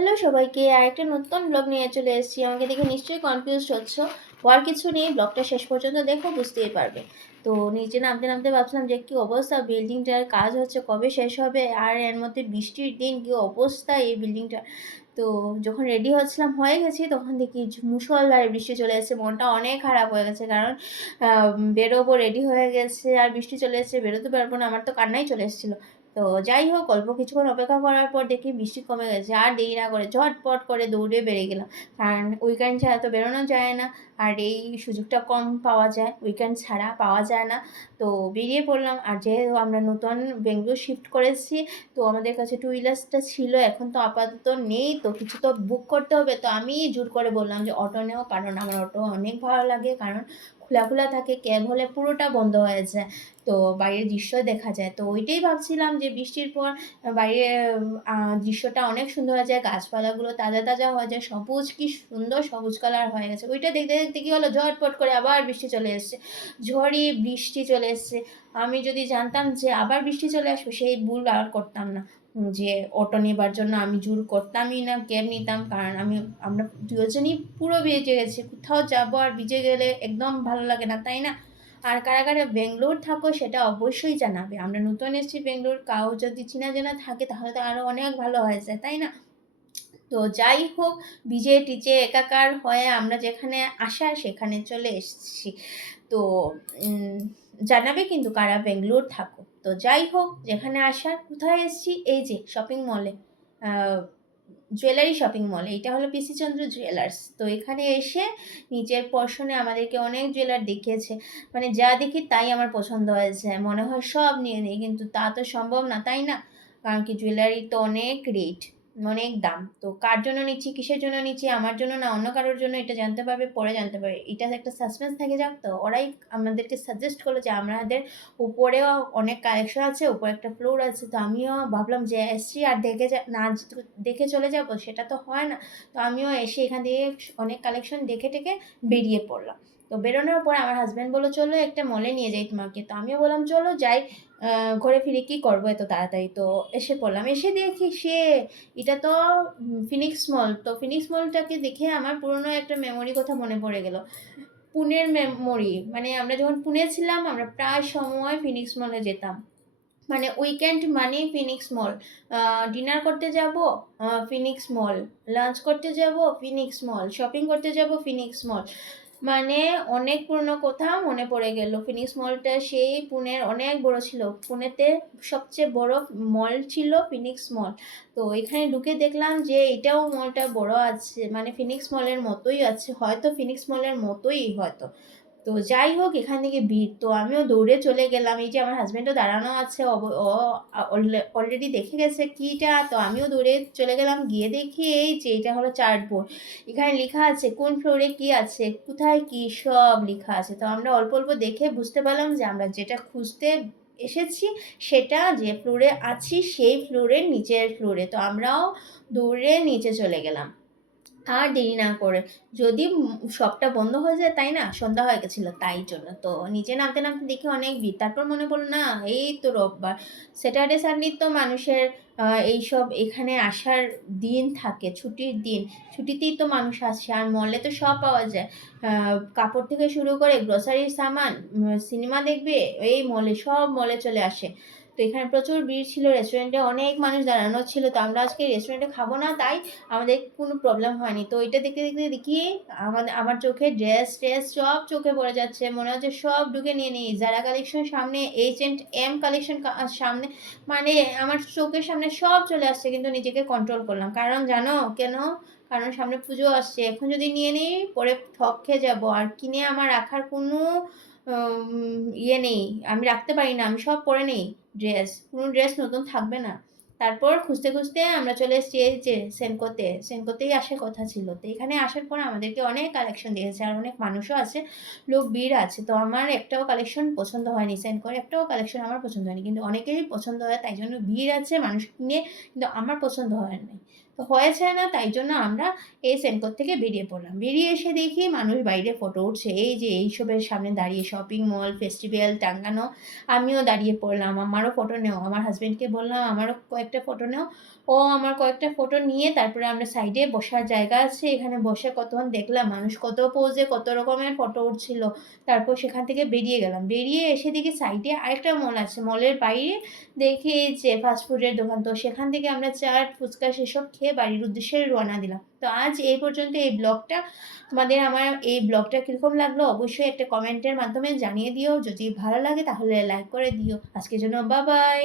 Hello সবাইকে, আরেকটা নতুন ব্লগ নিয়ে চলে এসেছি। আমাকে দেখে নিশ্চয়ই কনফিউজড হচ্ছ। হওয়ার কিছু নেই ব্লগটা শেষ পর্যন্ত দেখো, বুঝতেই পারবে। তো নিচে নামতে নামতে ভাবছিলাম যে কী অবস্থা বিল্ডিংটার কাজ হচ্ছে কবে শেষ হবে, আর এর মধ্যে বৃষ্টির দিন কী অবস্থা এই বিল্ডিংটা তো যখন রেডি হচ্ছিলাম, হয়ে গেছি, তখন দেখি মুসলধারে বৃষ্টি চলে এসেছে, মনটা অনেক খারাপ হয়ে গেছে, কারণ বেরোবো রেডি হয়ে গেছে, আর বৃষ্টি চলে এসেছে, বেরোতে পারব না, আমার তো কান্নাই চলে এসেছিল। তো যাই হোক, অল্প কিছুক্ষণ অপেক্ষা করার পর দেখি বৃষ্টি কমে গেছে। আর দেরি না করে ঝটপট করে দৌড়ে বেরিয়ে গেলাম। কারণ উইকেন্ড ছাড়া তো বেরোনো যায় না। আর এই সুযোগটা কম পাওয়া যায় উইকেন্ড ছাড়া পাওয়া যায় না। তো বেরিয়ে পড়লাম, আর যেহেতু আমরা নতুন বেঙ্গলোর শিফট করেছি, তো আমাদের কাছে টু হুইলার্সটা ছিল, এখন তো আপাতত নেই, তো কিছু তো বুক করতে হবে। তো আমি জোর করে বললাম যে অটো নেও, কারণ আমার অটো অনেক ভালো লাগে, কারণ খোলা খোলা থাকে ক্যাব হলে পুরোটা বন্ধ হয়ে যায়, তো বাইরের দৃশ্য দেখা যায়। তো ওইটাই ভাবছিলাম যে বৃষ্টির পর বাইরে দৃশ্যটা অনেক সুন্দর হয়ে যায়, গাছপালাগুলো তাজা তাজা হয়ে যায়, সবুজ কি সুন্দর, সবুজ কালার হয়ে গেছে। ওইটা দেখতে দেখতে কি হলো? ঝটপট করে আবার বৃষ্টি চলে এসছে। ঝড়ি বৃষ্টি চলে এসছে। আমি যদি জানতাম যে আবার বৃষ্টি চলে আসবে, সেই ভুল আর করতাম না। যে অটো নেবার জন্য আমি জোর করতামই না ক্যাব নিতাম। কারণ আমি, আমরা দুজনই পুরো ভিজে গেছি। কোথাও যাব আর ভিজে গেলে একদম ভালো লাগে না, তাই না? আর কারা কারা বেঙ্গলোর থাকো সেটা অবশ্যই জানাবে। আমরা নতুন এসেছি বেঙ্গলোর। কাউ যদি চিনা জানা থাকে তাহলে তো আরও অনেক ভালো হয়ে যায় তাই না? তো যাই হোক ভিজে টিচে একাকার হয়ে আমরা যেখানে আসার সেখানে চলে এসেছি। তো জানাবে কিন্তু কারা বেঙ্গলোর থাকো তো যাই হোক, যেখানে আসার কোথায় এসেছি? এই যে শপিং মলে জুয়েলারি শপিং মল এটা হলো পিসি চন্দ্র জুয়েলার্স তো এখানে এসে নিজের পর্শনে আমাদেরকে অনেক জুয়েলার দেখিয়েছে। মানে যা দেখি তাই আমার পছন্দ হয়েছে। মনে হয় সব নিয়ে নিই, কিন্তু তা তো সম্ভব না, তাই না? কারণ কি জুয়েলারি তো অনেক রেট অনেক দাম। তো কার জন্য নিচ্ছি, কিসের জন্য নিচ্ছি, আমার জন্য না অন্য কারোর জন্য এটা জানতে পারবে, পরে জানতে পারবে। এটা একটা সাসপেন্স থাকে যাক তো। ওরাই আমাদেরকে সাজেস্ট করল যে আমাদের উপরেও অনেক কালেকশন আছে, উপরে একটা ফ্লোর আছে। তো আমিও ভাবলাম যে এসছি আর দেখে যা, না দেখে চলে যাব, সেটা তো হয় না। তো আমিও এসে এখান থেকে অনেক কালেকশন দেখে টেকে বেরিয়ে পড়লাম। তো বেরোনোর পর আমার হাজব্যান্ড বলল, চলো একটা মলে নিয়ে যাই তোমাকে। তো আমিও বললাম, চলো যাই। ঘরে ফিরে কী করব এত তাড়াতাড়ি? তো এসে পড়লাম। এসে দেখি সে, এটা তো ফিনিক্স মল তো ফিনিক্স মলটাকে দেখে আমার পুরনো একটা মেমোরি কথা মনে পড়ে গেল। পুনের মেমোরি মানে আমরা যখন পুনে ছিলাম, আমরা প্রায় সময় ফিনিক্স মলে যেতাম। মানে উইকেন্ড মানে ফিনিক্স মল ডিনার করতে যাব ফিনিক্স মল লাঞ্চ করতে যাব ফিনিক্স মল শপিং করতে যাব ফিনিক্স মল মানে অনেক পুরনো কথা মনে পড়ে গেল। ফিনিক্স মলটা সেই পুনের অনেক বড় ছিল। পুনেতে সবচেয়ে বড় মল ছিল ফিনিক্স মল তো এখানে ঢুকে দেখলাম যে এটাও মলটা বড় আছে মানে ফিনিক্স মলের মতোই আছে। হয়তো ফিনিক্স মলের মতোই হয়তো। তো যাই হোক, এখান থেকে ভিড়। তো আমিও দৌড়ে চলে গেলাম। এই যে আমার হাজব্যান্ডও দাঁড়ানো আছে অলরেডি দেখে গেছে কিটা। তো আমিও দৌড়ে চলে গেলাম। গিয়ে দেখি এই যে এটা হলো চার্ট বোর্ড এখানে লেখা আছে, কোন ফ্লোরে কি আছে, কোথায় কি সব লেখা আছে। তো আমরা অল্প অল্প দেখে বুঝতে পারলাম যে আমরা যেটা খুঁজতে এসেছি, সেটা যে ফ্লোরে আছি, সেই ফ্লোরের নিচের ফ্লোরে তো আমরাও দৌড়ে নিচে চলে গেলাম। আর দেরি না করে। যদি সবটা শপটা বন্ধ হয়ে যায়, তাই না? সন্ধ্যা হয়ে গেছিল তাই জন্য। তো নিজে নামতে নামতে দেখি অনেক ভিড়। তারপর মনে পড়ল, না, এই তো রোববার। স্যাটারডে, সানডে তো মানুষের আহ, এইসব এখানে আসার দিন থাকে ছুটির দিন। ছুটিতেই তো মানুষ আসে আর মলে তো সব পাওয়া যায়। কাপড় থেকে শুরু করে গ্রোসারির সামান সিনেমা দেখবে এই মলে সব মলে চলে আসে। তো এখানে প্রচুর ভিড় ছিল রেস্টুরেন্টে অনেক মানুষ দাঁড়ানো ছিল। তো আমরা আজকে রেস্টুরেন্টে খাব না তাই আমাদের কোনো প্রবলেম হয়নি। তো এটা দেখতে দেখতে দেখি আমাদের আমার চোখে ড্রেস ট্রেস সব চোখে পড়ে যাচ্ছে। মনে হচ্ছে সব ঢুকে নিয়ে নিই। যারা কালেকশন সামনে এইচ এন্ড এম কালেকশন সামনে মানে আমার চোখের সামনে সব চলে আসছে, কিন্তু নিজেকে কন্ট্রোল করলাম। কারণ জানো কেন? কারণ সামনে পুজো আসছে। এখন যদি নিয়ে নিই, পরে ঠক খেয়ে যাব। আর কিনে আমার রাখার কোনো ইয়ে নেই। আমি রাখতে পারি না। আমি সব পরে নেই। ড্রেস কোনো ড্রেস নতুন থাকবে না। তারপর খুঁজতে খুঁজতে আমরা চলে এসেছি এই যে সেনকোতে সেনকোতেই আসার কথা ছিল। তো এখানে আসার পর আমাদেরকে অনেক কালেকশন দিয়েছে আর অনেক মানুষও আছে, লোক, ভিড় আছে। তো আমার একটাও কালেকশন পছন্দ হয়নি সেনকোর একটাও কালেকশন আমার পছন্দ হয়নি। কিন্তু অনেকেরই পছন্দ হয়, তাই জন্য ভিড় আছে মানুষ নিয়ে, কিন্তু আমার পছন্দ হয় হয়েছে না, তাই জন্য আমরা এই সেনকোর থেকে বেরিয়ে পড়লাম। বেরিয়ে এসে দেখি মানুষ বাইরে ফটো উঠছে। এই যে এইসবের সামনে দাঁড়িয়ে শপিং মল ফেস্টিভ্যাল টাঙ্গানো, আমিও দাঁড়িয়ে পড়লাম। আমারও ফটো নেও। আমার হাজব্যান্ডকে বললাম, আমারও কয়েকটা ফটো নেও। ও আমার কয়েকটা ফটো নিয়ে তারপরে আমরা সাইডে বসার জায়গা আছে। এখানে বসে কতক্ষণ দেখলাম? মানুষ কত পোজে কত রকমের ফটো উঠছিল। তারপর সেখান থেকে বেরিয়ে গেলাম। বেরিয়ে এসে দেখি সাইডে আরেকটা মল আছে। মলের বাইরে দেখি যে ফাস্টফুডের দোকান। তো সেখান থেকে আমরা চাট, ফুচকা, সেসব খেয়ে বাড়ির উদ্দেশ্যে রওনা দিলাম। তো আজ এই পর্যন্ত এই ব্লগটা। তোমাদের আমার এই ব্লগটা কীরকম লাগল অবশ্যই একটা কমেন্টের মাধ্যমে জানিয়ে দিও। যদি ভালো লাগে তাহলে লাইক করে দিও। আজকের জন্য বা বাই